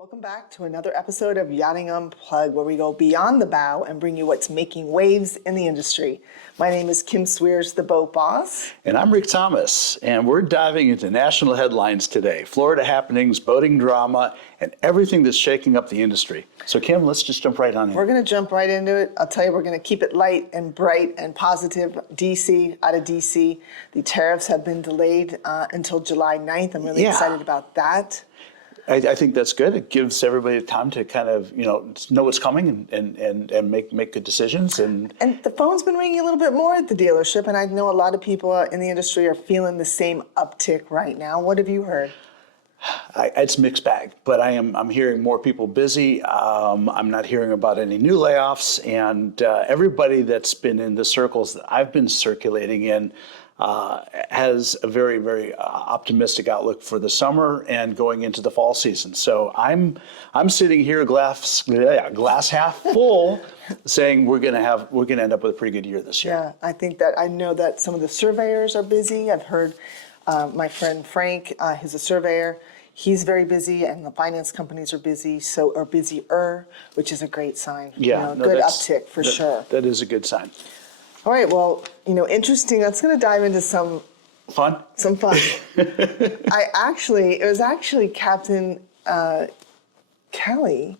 Welcome back to another episode of Yachting Unplugged, where we go beyond the bow and bring you what's making waves in the industry. My name is Kim Sweers, the boat boss. And I'm Rick Thomas, and we're diving into national headlines today, Florida happenings, boating drama, and everything that's shaking up the industry. So Kim, let's just jump right on in. We're going to jump right into it. I'll tell you, we're going to keep it light and bright and positive. Out of DC, the tariffs have been delayed until July 9th. I'm really excited about that. I think that's good. It gives everybody time to kind of, know what's coming and make good decisions. And the phone's been ringing a little bit more at the dealership, and I know a lot of people in the industry are feeling the same uptick right now. What have you heard? It's a mixed bag, but I'm hearing more people busy. I'm not hearing about any new layoffs, and everybody that's been in the circles that I've been circulating in has a very, very optimistic outlook for the summer and going into the fall season. So I'm sitting here glass half full, saying we're gonna end up with a pretty good year this year. Yeah, I know that some of the surveyors are busy. I've heard my friend Frank, he's a surveyor. He's very busy, and the finance companies are busy, are busier, which is a great sign. Yeah, good uptick for sure. That is a good sign. All right, well, interesting. That's going to dive into some fun. It was actually Captain Carey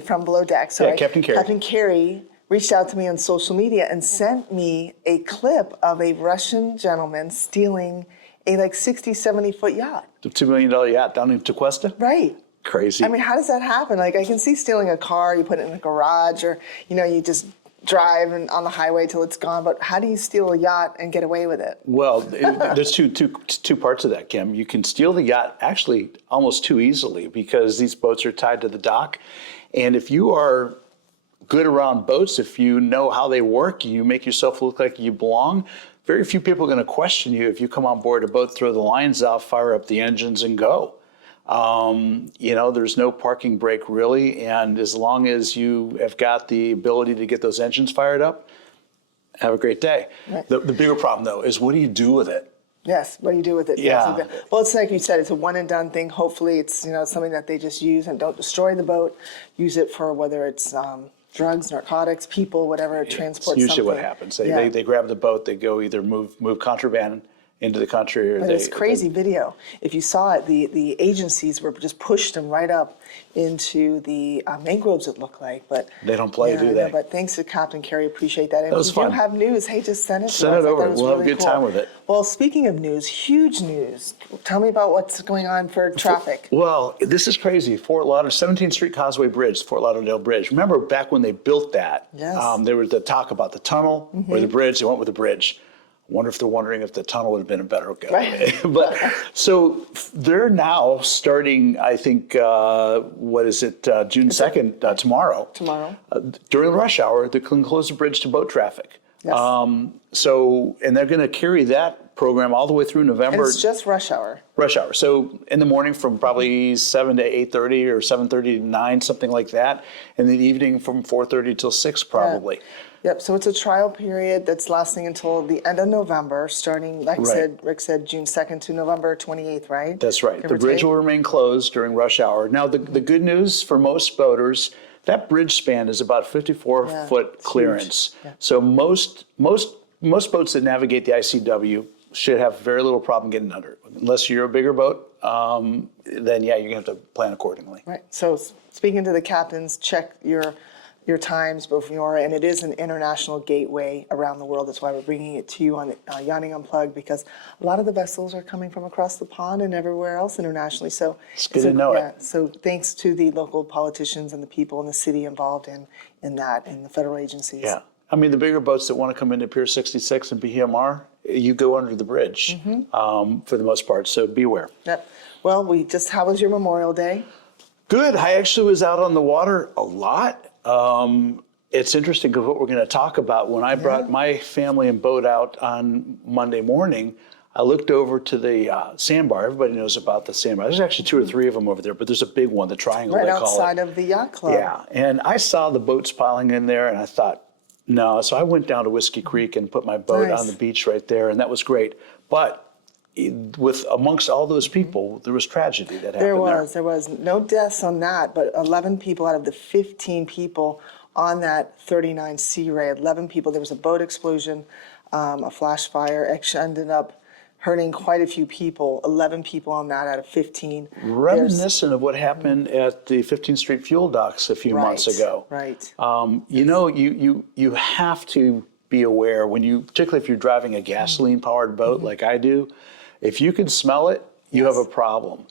from Below Deck. Sorry, yeah, Captain Carey. Captain Carey reached out to me on social media and sent me a clip of a Russian gentleman stealing a 60, 70-foot yacht. The $2 million yacht down in Tequesta? Right. Crazy. I mean, how does that happen? I can see stealing a car, you put it in a garage, or, you just drive on the highway till it's gone, but how do you steal a yacht and get away with it? Well, there's two parts of that, Kim. You can steal the yacht actually almost too easily because these boats are tied to the dock. And if you are good around boats, if you know how they work, you make yourself look like you belong, very few people are going to question you if you come on board a boat, throw the lines off, fire up the engines, and go. There's no parking brake really, and as long as you have got the ability to get those engines fired up, have a great day. Right. The bigger problem, though, is what do you do with it? Yes, what do you do with it? Yeah. Yes. Well, it's like you said, it's a one and done thing. Hopefully it's something that they just use and don't destroy the boat. Use it for whether it's drugs, narcotics, people, whatever, transport. It's usually something. what happens. They grab the boat, they go either move contraband into the country, or it's crazy video. If you saw it, the agencies were just pushed them right up into the mangroves, it looked like. But they don't play, do they? No, but thanks to Captain Carey, appreciate that. And that was fun. If you have news, hey, just send it to us. Send it over. We'll have a good cool. time with it. Well, speaking of news, huge news. Tell me about what's going on for traffic. Well, this is crazy. Fort Lauderdale, 17th Street Causeway Bridge, Fort Lauderdale Bridge. Remember back when they built that, yes. There was the talk about the tunnel or the bridge. They went with the bridge. I wonder if they're wondering if the tunnel would have been a better go. Right. But so they're now starting, I think, June 2nd, tomorrow. Tomorrow. During rush hour, they're going to close the bridge to boat traffic. Yes. And they're going to carry that program all the way through November. And it's just rush hour. Rush hour. So in the morning from probably 7 to 8:30 or 7:30 to 9, something like that. And the evening from 4:30 till 6 probably. Yeah. Yep, so it's a trial period that's lasting until the end of November, starting, like Rick said, June 2nd to November 28th, right? That's right. The bridge will remain closed during rush hour. Now, the good news for most boaters, that bridge span is about 54-foot clearance. Yeah. So most boats that navigate the ICW should have very little problem getting under it. Unless you're a bigger boat, then you're going to have to plan accordingly. Right. So speaking to the captains, check your times before, and it is an international gateway around the world. That's why we're bringing it to you on Yachting Unplugged, because a lot of the vessels are coming from across the pond and everywhere else internationally. So it's good to know it. So thanks to the local politicians and the people in the city involved in that, and the federal agencies. Yeah. I mean, the bigger boats that want to come into Pier 66 and BMR, you go under the bridge for the most part, so beware. Yep. Well, how was your Memorial Day? Good. I actually was out on the water a lot. It's interesting because what we're going to talk about, when I brought my family and boat out on Monday morning, I looked over to the sandbar. Everybody knows about the sandbar. There's actually 2 or 3 of them over there, but there's a big one, the triangle right they call it. Right outside of the yacht club. Yeah, and I saw the boats piling in there, and I thought, no. So I went down to Whiskey Creek and put my boat on the beach right there, and that was great. But with amongst all those people, there was tragedy that happened There was no deaths on that, but 11 people out of the 15 people on that 39 Sea Ray, 11 people. There was a boat explosion, a flash fire. Actually ended up hurting quite a few people. 11 people on that out of 15. Reminiscent of what happened at the 15th Street fuel docks a few months ago. Right. You know, you have to be aware particularly if you're driving a gasoline-powered boat like I do. If you can smell it, you have a problem.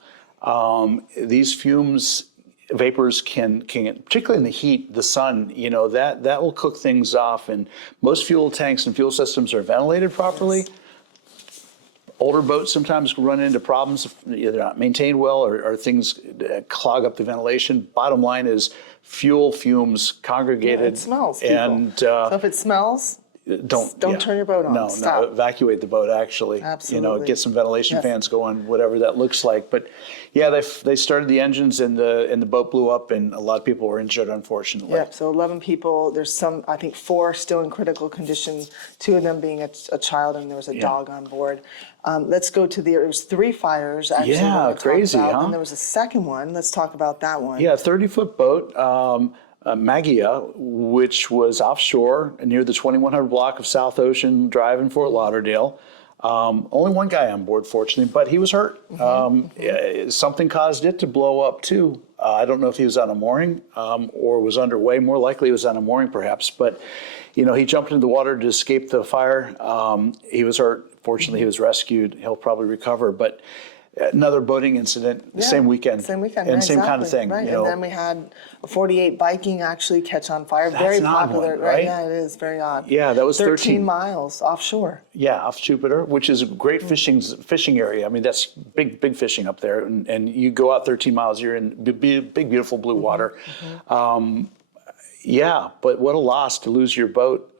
These fumes, vapors can, particularly in the heat, the sun, you know, that will cook things off. And most fuel tanks and fuel systems are ventilated properly. Yes. Older boats sometimes run into problems if they're not maintained well or things clog up the ventilation. Bottom line is fuel fumes congregated. Yeah, it smells. And so if it smells, don't turn your boat on. No, evacuate the boat, actually. Absolutely. You know, get some ventilation fans going, whatever that looks like. But yeah, they started the engines and the boat blew up and a lot of people were injured, unfortunately. Yep, so 11 people. There's some, I think 4 still in critical condition, 2 of them being a child and there was a dog on board. Let's go to there was 3 fires actually. Yeah, crazy, huh? And there was a second one. Let's talk about that one. Yeah, 30-foot boat. Magia, which was offshore near the 2100 block of South Ocean Drive in Fort Lauderdale. Only one guy on board, fortunately, but he was hurt. Something caused it to blow up too. I don't know if he was on a mooring or was underway. More likely he was on a mooring perhaps, but you know, he jumped into the water to escape the fire. He was hurt. Fortunately, he was rescued. He'll probably recover, but another boating incident, same weekend. Same weekend, and same kind of thing. Right, you and know. then we had a 48 Viking actually catch on fire. That's very an odd popular, one, right? Yeah, it is very odd. Yeah, that was 13 miles offshore. Yeah, off Jupiter, which is a great fishing area. I mean, that's big fishing up there. And you go out 13 miles, you're in big, beautiful blue water. Yeah, but what a loss to lose your boat.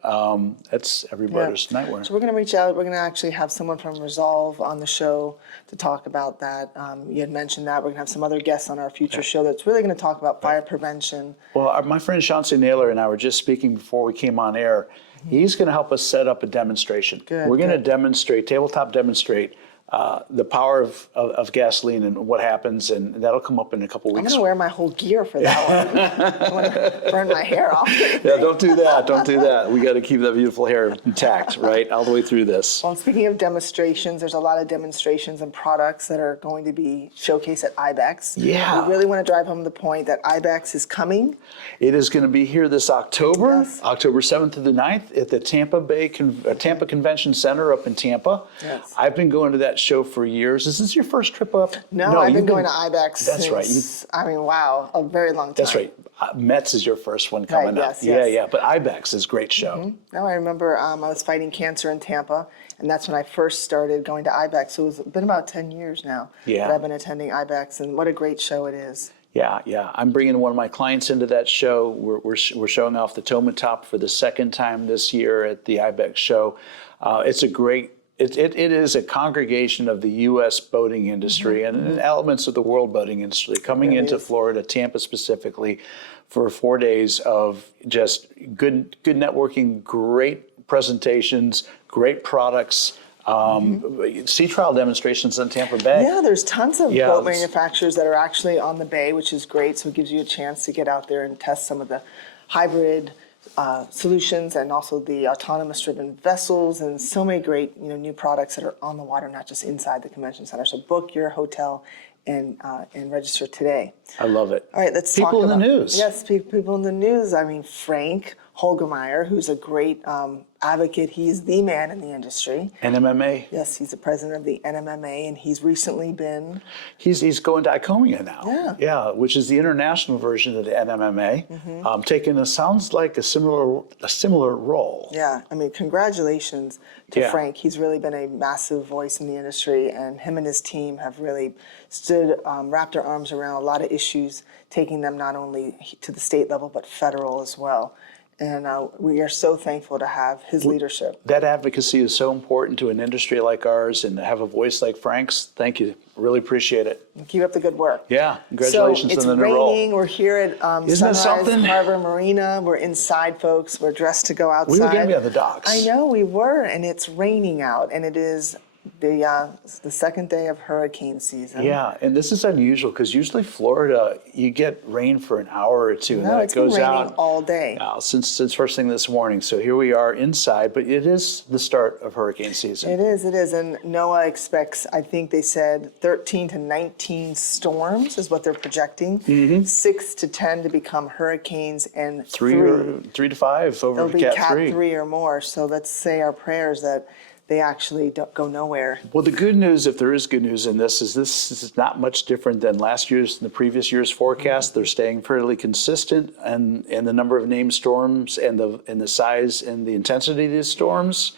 That's every boater's nightmare. So we're going to reach out. We're going to actually have someone from Resolve on the show to talk about that. You had mentioned that. We're going to have some other guests on our future show that's really going to talk about fire prevention. Well, my friend Chauncey Naylor and I were just speaking before we came on air. He's going to help us set up a demonstration. We're going to tabletop demonstrate the power of gasoline and what happens, and that'll come up in a couple weeks. I'm going to wear my whole gear for that one. I want to burn my hair off. Yeah, don't do that. Don't do that. We got to keep that beautiful hair intact, right, all the way through this. Well, speaking of demonstrations, there's a lot of demonstrations and products that are going to be showcased at IBEX. Yeah. We really want to drive home the point that IBEX is coming. It is going to be here this October, Yes. October 7th to the 9th at the Tampa Convention Center up in Tampa. Yes. I've been going to that show for years. Is this your first trip up? No, I've been going to IBEX That's since, right. I mean, wow, a very long time. That's right. Metz is your first one coming up. Yes, yes. Yeah. But IBEX is a great show. No, I remember I was fighting cancer in Tampa, and that's when I first started going to IBEX. So it's been about 10 years now that I've been attending IBEX, and what a great show it is. Yeah. I'm bringing one of my clients into that show. We're showing off the Toma Top for the second time this year at the IBEX Show. It's a great. It is a congregation of the U.S. boating industry and elements of the world boating industry coming into Florida, Tampa specifically, for 4 days of just good networking, great presentations, great products. Sea trial demonstrations in Tampa Bay. Yeah, there's tons of boat manufacturers that are actually on the bay, which is great. So it gives you a chance to get out there and test some of the hybrid solutions and also the autonomous driven vessels and so many great new products that are on the water, not just inside the convention center. So book your hotel and register today. I love it. All right, let's talk about people in the news. Yes, people in the news. I mean, Frank Holgemeyer, who's a great advocate. He's the man in the industry. NMMA. Yes, he's the president of the NMMA, and he's recently been... He's going to ICOMIA now. Yeah, which is the international version of the NMMA. Taking sounds like a similar role. Yeah, I mean, congratulations to Frank. He's really been a massive voice in the industry, and him and his team have really wrapped their arms around a lot of issues, taking them not only to the state level, but federal as well. And we are so thankful to have his leadership. That advocacy is so important to an industry like ours, and to have a voice like Frank's. Thank you. Really appreciate it. Keep up the good work. Yeah, congratulations on the new role. So it's raining. We're here at Sunrise Harbor Marina. We're inside, folks. We're dressed to go outside. We were going to be on the docks. I know we were, and it's raining out, and it is the second day of hurricane season. Yeah, and this is unusual because usually Florida, you get rain for an hour or two, and No, then it's it goes been raining out all day. since first thing this morning. So here we are inside, but it is the start of hurricane season. It is, and NOAA expects, I think they said 13 to 19 storms is what they're projecting, 6 to 10 to become hurricanes, and Three to five over they'll be Cat Cat 3. 3 or more. So let's say our prayers that they actually don't go nowhere. Well, the good news, if there is good news in this is not much different than last year's and the previous year's forecast. They're staying fairly consistent, and the number of named storms and the size and the intensity of these storms,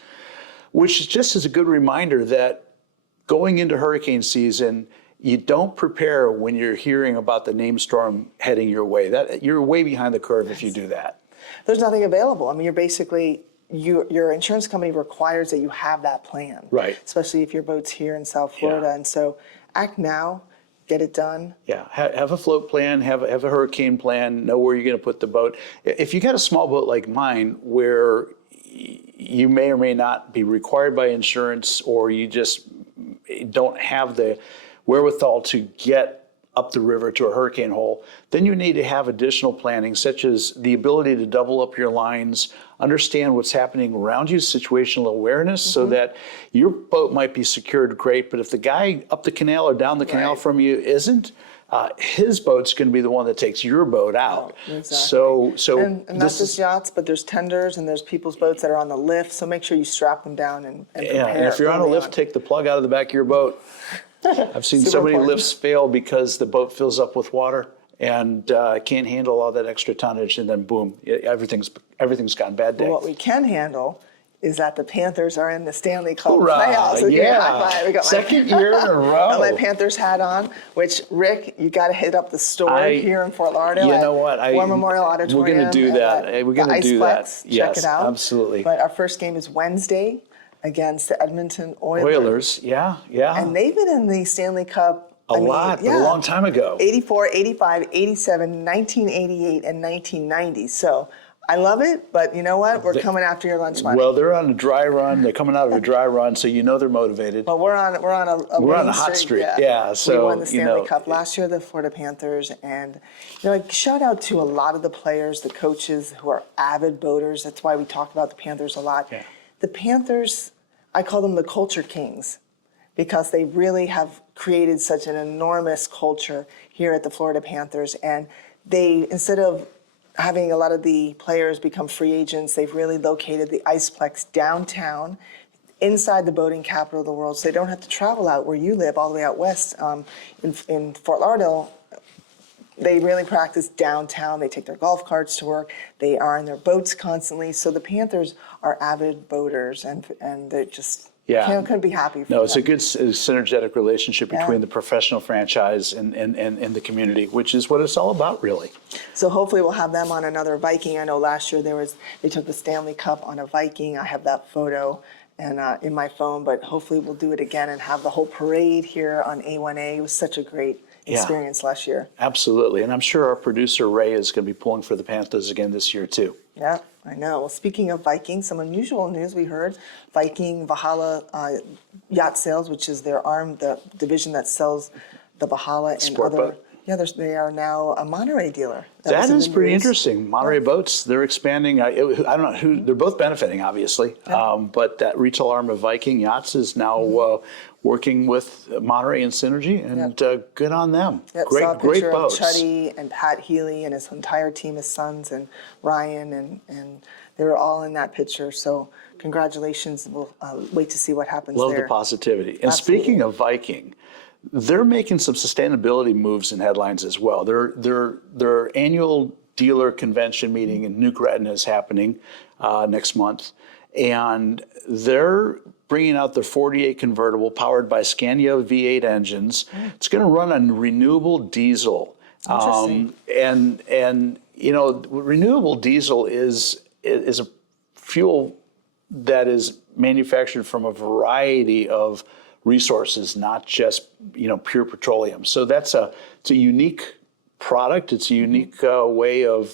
which just is a good reminder that going into hurricane season, you don't prepare when you're hearing about the named storm heading your way. That you're way behind the curve if you do that. There's nothing available. I mean, you're basically, your insurance company requires that you have that plan. Right. Especially if your boat's here in South Florida. Yeah. And so act now, get it done. Yeah, have a float plan, have a hurricane plan, know where you're going to put the boat. If you got a small boat like mine where you may or may not be required by insurance, or you just don't have the wherewithal to get up the river to a hurricane hole, then you need to have additional planning, such as the ability to double up your lines, understand what's happening around you, situational awareness, so that your boat might be secured great, but if the guy up the canal or down the canal from you isn't, his boat's going to be the one that takes your boat out. Oh, exactly. So and not just yachts, but there's tenders and there's people's boats that are on the lift. So make sure you strap them down and prepare. yeah, and if you're on a lift, take the plug out of the back of your boat. I've seen so many lifts fail because the boat fills up with water and can't handle all that extra tonnage, and then boom, everything's gone bad day. What we can handle is that the Panthers are in the Stanley Cup Hoorah, playoffs. Okay, yeah. high five. We got Second year in a row. Got my Panthers hat on, which, Rick, you got to hit up the store here in Fort Lauderdale. You know what? War Memorial Auditorium. We're going to do that. We're going to do that. Check Yes, it out. absolutely. But our first game is Wednesday against the Edmonton Oilers. Yeah. And they've been in the Stanley Cup a long time ago. 84, 85, 87, 1988, and 1990. So I love it, but you know what? We're coming after your lunch money. Well, they're on a dry run. They're coming out of a dry run, so you know they're motivated. But we're on a hot streak. Yeah. So we won the Stanley Cup last year, the Florida Panthers, and shout out to a lot of the players, the coaches who are avid boaters. That's why we talk about the Panthers a lot. Yeah. The Panthers, I call them the culture kings, because they really have created such an enormous culture here at the Florida Panthers, and they, instead of having a lot of the players become free agents, they've really located the Iceplex downtown, inside the boating capital of the world, so they don't have to travel out where you live, all the way out west in Fort Lauderdale. They really practice downtown. They take their golf carts to work. They are in their boats constantly. So the Panthers are avid boaters, and they're just couldn't be happy for them. It's a good synergetic relationship between the professional franchise and the community, which is what it's all about, really. So hopefully we'll have them on another Viking. I know last year they took the Stanley Cup on a Viking. I have that photo and in my phone, but hopefully we'll do it again and have the whole parade here on A1A. It was such a great experience last year. Absolutely. And I'm sure our producer, Ray, is going to be pulling for the Panthers again this year, too. Yeah, I know. Well, speaking of Viking, some unusual news we heard. Viking Valhalla yacht sales, which is their arm, the division that sells the Valhalla and Sport other. boat. Yeah, they are now a Monterey dealer. That is pretty interesting. Monterey boats, they're expanding. I don't know who, they're both benefiting, obviously. But that retail arm of Viking Yachts is now working with Monterey and Synergy, and good on them. Great boats. Of Chuddy and Pat Healy and his entire team, his sons and Ryan, and they were all in that picture. So congratulations. We'll wait to see what happens there. Love the positivity. And speaking of Viking, they're making some sustainability moves in headlines as well. Their annual dealer convention meeting in New Gretna is happening next month, and they're bringing out their 48 convertible powered by Scania V8 engines. It's going to run on renewable diesel. Interesting. And renewable diesel is a fuel that is manufactured from a variety of resources, not just pure petroleum. So it's a unique product. It's a unique way of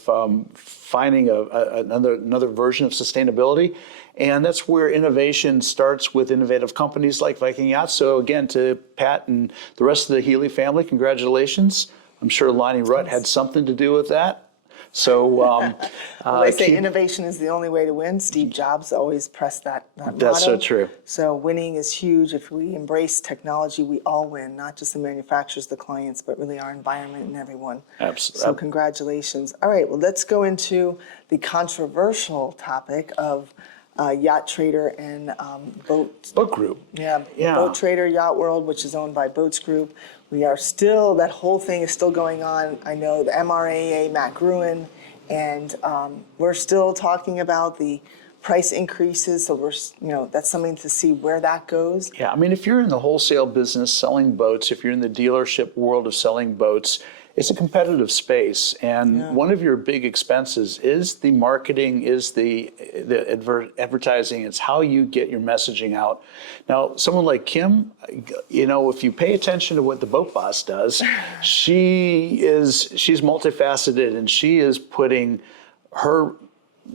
finding another version of sustainability. And that's where innovation starts with innovative companies like Viking Yachts. So again, to Pat and the rest of the Healy family, congratulations. I'm sure Lonnie Rutt had something to do with that. So they say innovation is the only way to win. Steve Jobs always pressed that that's motto. so true. So winning is huge. If we embrace technology, we all win, not just the manufacturers, the clients, but really our environment and everyone. Absolutely. So congratulations. All right, well, let's go into the controversial topic of Yacht Trader and Boat Group. Yeah, Boat Trader, Yacht World, which is owned by Boats Group. We are still, that whole thing is still going on. I know the MRAA, Matt Gruen, and we're still talking about the price increases. So that's something to see where that goes. Yeah, I mean, if you're in the wholesale business selling boats, if you're in the dealership world of selling boats, it's a competitive space, and one of your big expenses is the marketing, is the advertising. It's how you get your messaging out. Now, someone like Kim, if you pay attention to what the Boat Boss does, she's multifaceted, and she is putting her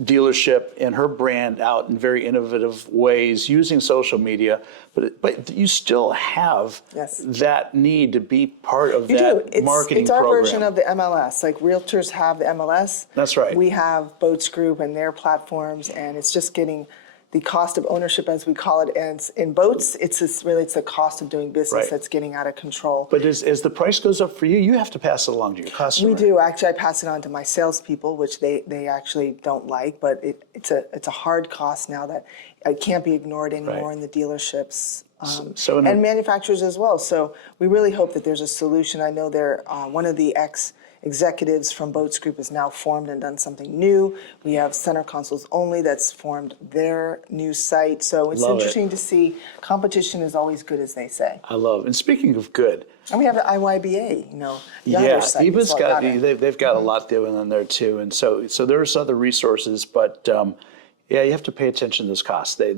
dealership and her brand out in very innovative ways using social media, but you still have that need to be part of that marketing it's our program. version of the MLS. Like realtors have the MLS. That's right. We have Boats Group and their platforms, and it's just getting the cost of ownership, as we call it. And in boats, it's the cost of doing business that's getting out of control. But as the price goes up for you, you have to pass it along to your customer. We do. Actually, I pass it on to my salespeople, which they actually don't like. But it's a hard cost now that it can't be ignored anymore in the dealerships. And manufacturers as well. So we really hope that there's a solution. I know one of the executives from Boats Group has now formed and done something new. We have Center Consoles Only that's formed their new site. So it's interesting to see. Competition is always good, as they say. I love it. And speaking of good. And we have the IYBA, site. EBA's they've got a lot doing on there too. And so there's other resources, but you have to pay attention to those costs. They're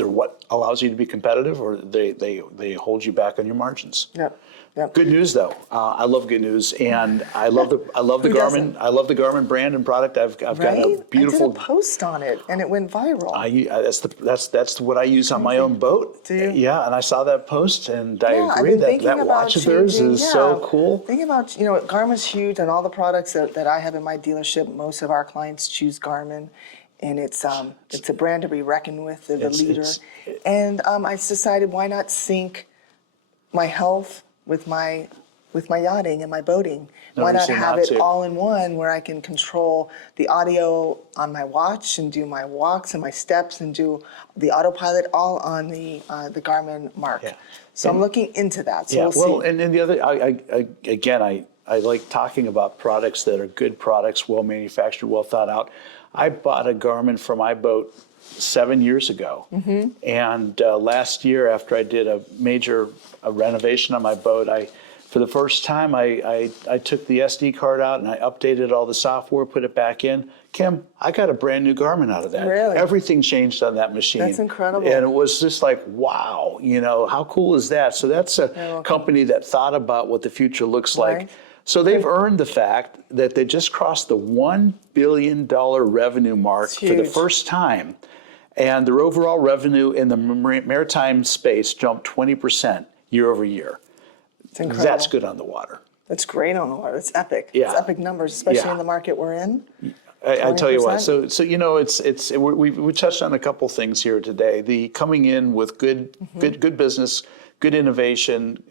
what allows you to be competitive, or they hold you back on your margins. Yep. Good news though. I love good news, and I love the Garmin. Doesn't? I love the Garmin brand and product. I've got a beautiful. I did a post on it, and it went viral. That's what I use on my own boat. Do you? Yeah, and I saw that post, and I agree that watch of theirs is so cool. Think about Garmin's huge, and all the products that I have in my dealership. Most of our clients choose Garmin. And it's a brand to be reckoned with. They're the leader. And I decided, why not sync my health with my yachting and my boating? Why not have it all in one, where I can control the audio on my watch and do my walks and my steps and do the autopilot all on the Garmin Mark. Yeah. So I'm looking into that. So we'll see. And then the other, I like talking about products that are good products, well manufactured, well thought out. I bought a Garmin for my boat 7 years ago. Mm-hmm. And last year, after I did a major renovation on my boat, for the first time, I took the SD card out and I updated all the software, put it back in. Kim, I got a brand new Garmin out of that. Really? Everything changed on that machine. That's incredible. And it was just like, wow, how cool is that? So that's a company that thought about what the future looks like. So they've earned the fact that they just crossed the $1 billion revenue mark for the first time. And their overall revenue in the maritime space jumped 20% year over year. It's incredible. That's good on the water. That's great on the water. That's epic. Yeah. It's epic numbers, especially in the market we're in. I tell you what. So we touched on a couple things here today. The coming in with good business, good innovation.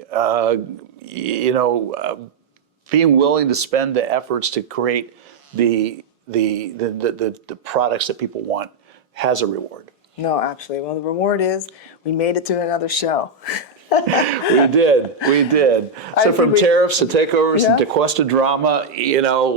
Being willing to spend the efforts to create the products that people want has a reward. No, absolutely. Well, the reward is we made it to another show. We did. So from tariffs to takeovers and to Questa drama,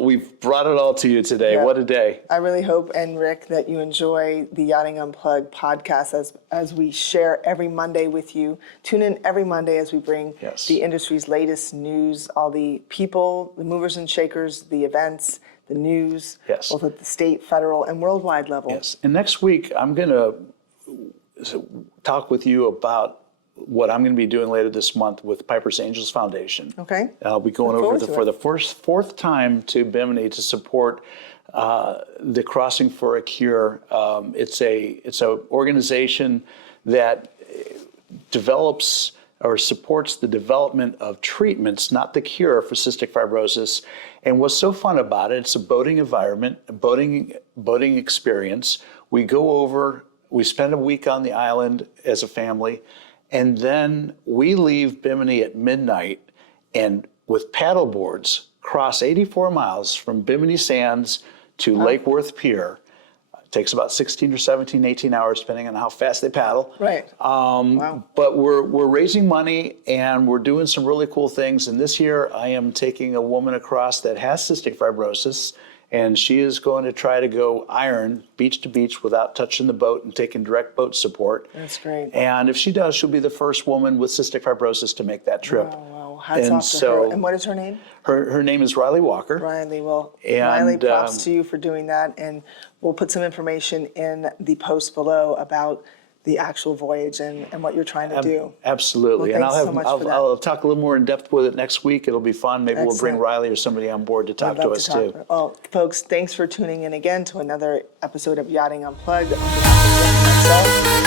we've brought it all to you today. Yeah. What a day. I really hope, and Rick, that you enjoy the Yachting Unplugged podcast as we share every Monday with you. Tune in every Monday as we bring the industry's latest news, all the people, the movers and shakers, the events, the news, both at the state, federal, and worldwide level. Yes. And next week, I'm going to talk with you about what I'm going to be doing later this month with Piper's Angels Foundation. Okay. I'll be going Look over forward to for it. the fourth time to Bimini to support the Crossing for a Cure. It's a organization that develops or supports the development of treatments, not the cure, for cystic fibrosis. And what's so fun about it, it's a boating environment, a boating experience. We go over, we spend a week on the island as a family, and then we leave Bimini at midnight and with paddle boards cross 84 miles from Bimini Sands to Lake Worth Pier. It takes about 16 or 17, 18 hours, depending on how fast they paddle. Right. Wow. But we're raising money and we're doing some really cool things. And this year I am taking a woman across that has cystic fibrosis, and she is going to try to go iron beach to beach without touching the boat and taking direct boat support. That's great. And if she does, she'll be the first woman with cystic fibrosis to make that trip. Wow. Hats And off to so- her. And what is her name? Her name is Riley Walker. Riley. Well, And, Riley, props to you for doing that. And we'll put some information in the post below about the actual voyage and what you're trying to do. Absolutely. Well, And thanks so much for that. I'll talk a little more in depth with it next week. It'll be fun. Maybe we'll bring Excellent. Riley or somebody on board to talk I'd to love us talk. too. Well, folks, thanks for tuning in again to another episode of Yachting Unplugged. On behalf of Kim and myself,